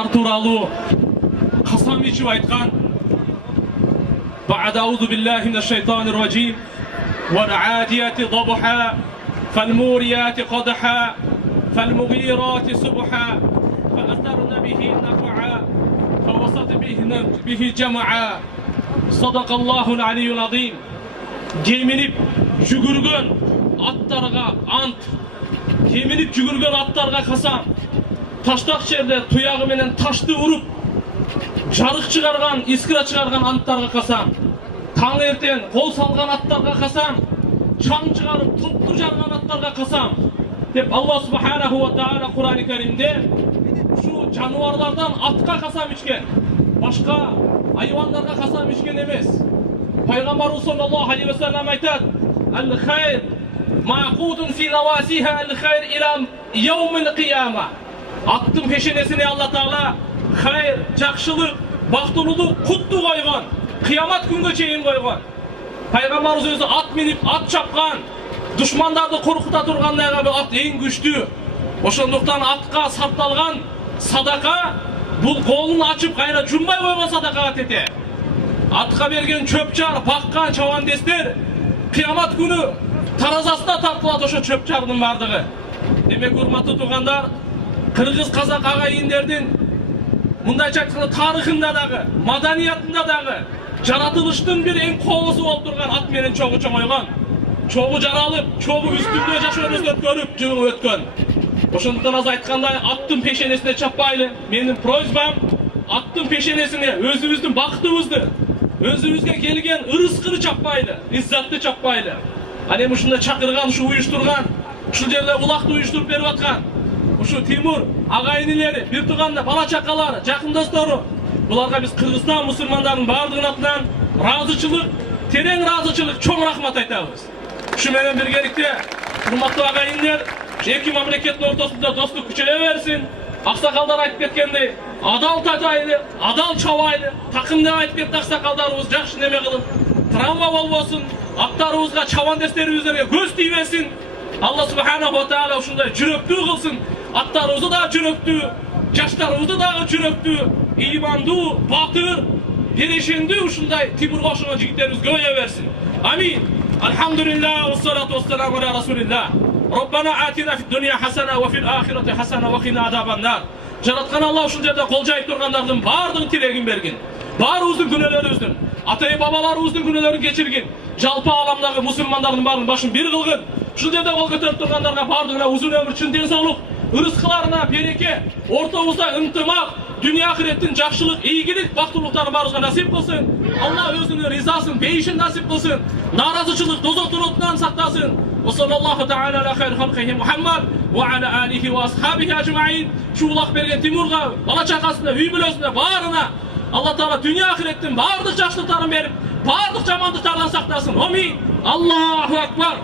аттар тууралуу касам ичип айткан. Ба'дауду биллахи минаш-шайтанир раджим. Вал-'адияти ضبحا فالموريات قدحا فالمغيرات سبحا فأثرن به نقعا فوسط به جمعا صدق الله العلي العظيم. Кеминип жүгүргөн аттарга ант, кеминип жүгүргөн аттарга касам, таштак жерде туягы менен ташты уруп, жарык чыгарган, искира чыгарган аттарга касам, таң эртен кол салган аттарга касам, чаң чыгарып топту жарган аттарга касам деп Аллах субханаху ва таала Кур'ан-ы Каримде şu жануарлардан атка касам ичкен, башка айвандарга касам ичкен эмес. Пайгамбарыбыз саллаллаху алейхи ва саллям айтат: "Ал-хайр мa'qudun fi nawasiha al-хайр ila yawm al-qiyamah." Аттын пешенесине Алла Таала хайр, жакшылык, бактылуулук, кутту койгон, кыямат күнгө чейин койгон. Пайгамбарыбыз өзү ат минип, ат чапкан, душмандарды коркута турган ат эң күчтүү. Ошондуктан атка сарталган садака бул колун ачып кайра жумбай койгон садакага тете. Атка берген чөпчар, баккан чабандестер кыямат күнү таразасына тартылат ошо чөпчардын бардыгы. Демек, урматтуу туугандар, кыргыз казак агайындердин мындайча айтканда тарыхында дагы, маданиятында дагы жаратылыштын бир эң коосу болуп турган ат менен чогуу чоңойгон. Чогуу жаралып, чогуу үстүндө жашооңузду өткөрүп, жыл өткөн. Ошондуктан аз айткандай, аттын пешенесине чаппайлы. Менин просьбам, аттын пешенесине өзүбүздүн бактыбызды, өзүбүзгө келген ырыскыры чаппайлы, иззатты чаппайлы. Ал эми ушундай чакырган, ушу уюштурган, ушул жерде улакты уюштуруп берип аткан ушу Тимур агайынылары, бир тууганда бала чакалары, жакын достору, буларга биз Кыргызстан мусулмандарынын бардыгынын атынан ыраазычылык, терең ыраазычылык, чоң рахмат айтабыз. Ушу менен биргеликте, урматтуу агайындар, эки мамлекеттин ортосунда достук күчөйө берсин. Аксакалдар айтып кеткендей, адал татайлы, адал чабайлы, такым деп айтып кетти аксакалдарыбыз, жакшы неме кылып, травма болбосун, аттарыбызга, чабандестерибизге көз тийбесин. Алла субханаху ва таала ушундай жүрөктүү кылсын. Аттарыбызды да жүрөктүү, жаштарыбызды дагы жүрөктүү, ыймандуу, батыр, перешендүү ушундай Тимурга окшогон жигиттерибиз көбөйө берсин. Амин. Алхамдулиллах ва салату вассаламу аля расулиллах. Роббана атина фид дунья хасана ва фил ахирати хасана ва кина азабан-нар. Жараткан Алла ушул жерде кол жайып тургандардын бардыгын тилегин бергин. Баарыбыздын күнөөлөрүбүздүн, ата бабаларыбыздын күнөөлөрүн кечиргин. Жалпы аламдагы мусулмандардын баарынын башын бир кылгын. Ушул жерде кол көтөрүп тургандарга бардыгына узун өмүр, чын ден соолук, ырыскыларына береке, ортомузда ынтымак, dünya ahiretin жакшылык, ийгилик, бактылыктарын баарыбызга насип кылсын. Алла өзүнүн ризасын, бейишин насип кылсын. Наразычылык, дозоктун отунан сактасын. Wa sallallahu ta'ala ala khayr khalqihi Muhammad wa ala alihi wa ashabihi ajma'in. Şu ulak bergen Timurga, bala çakasına, үй бүлөсүнө баарына Алла Таала dünya ahirеттин баардык жакшылыктарын берип, баардык жамандыктардан сактасын. Амин. Аллаху акбар.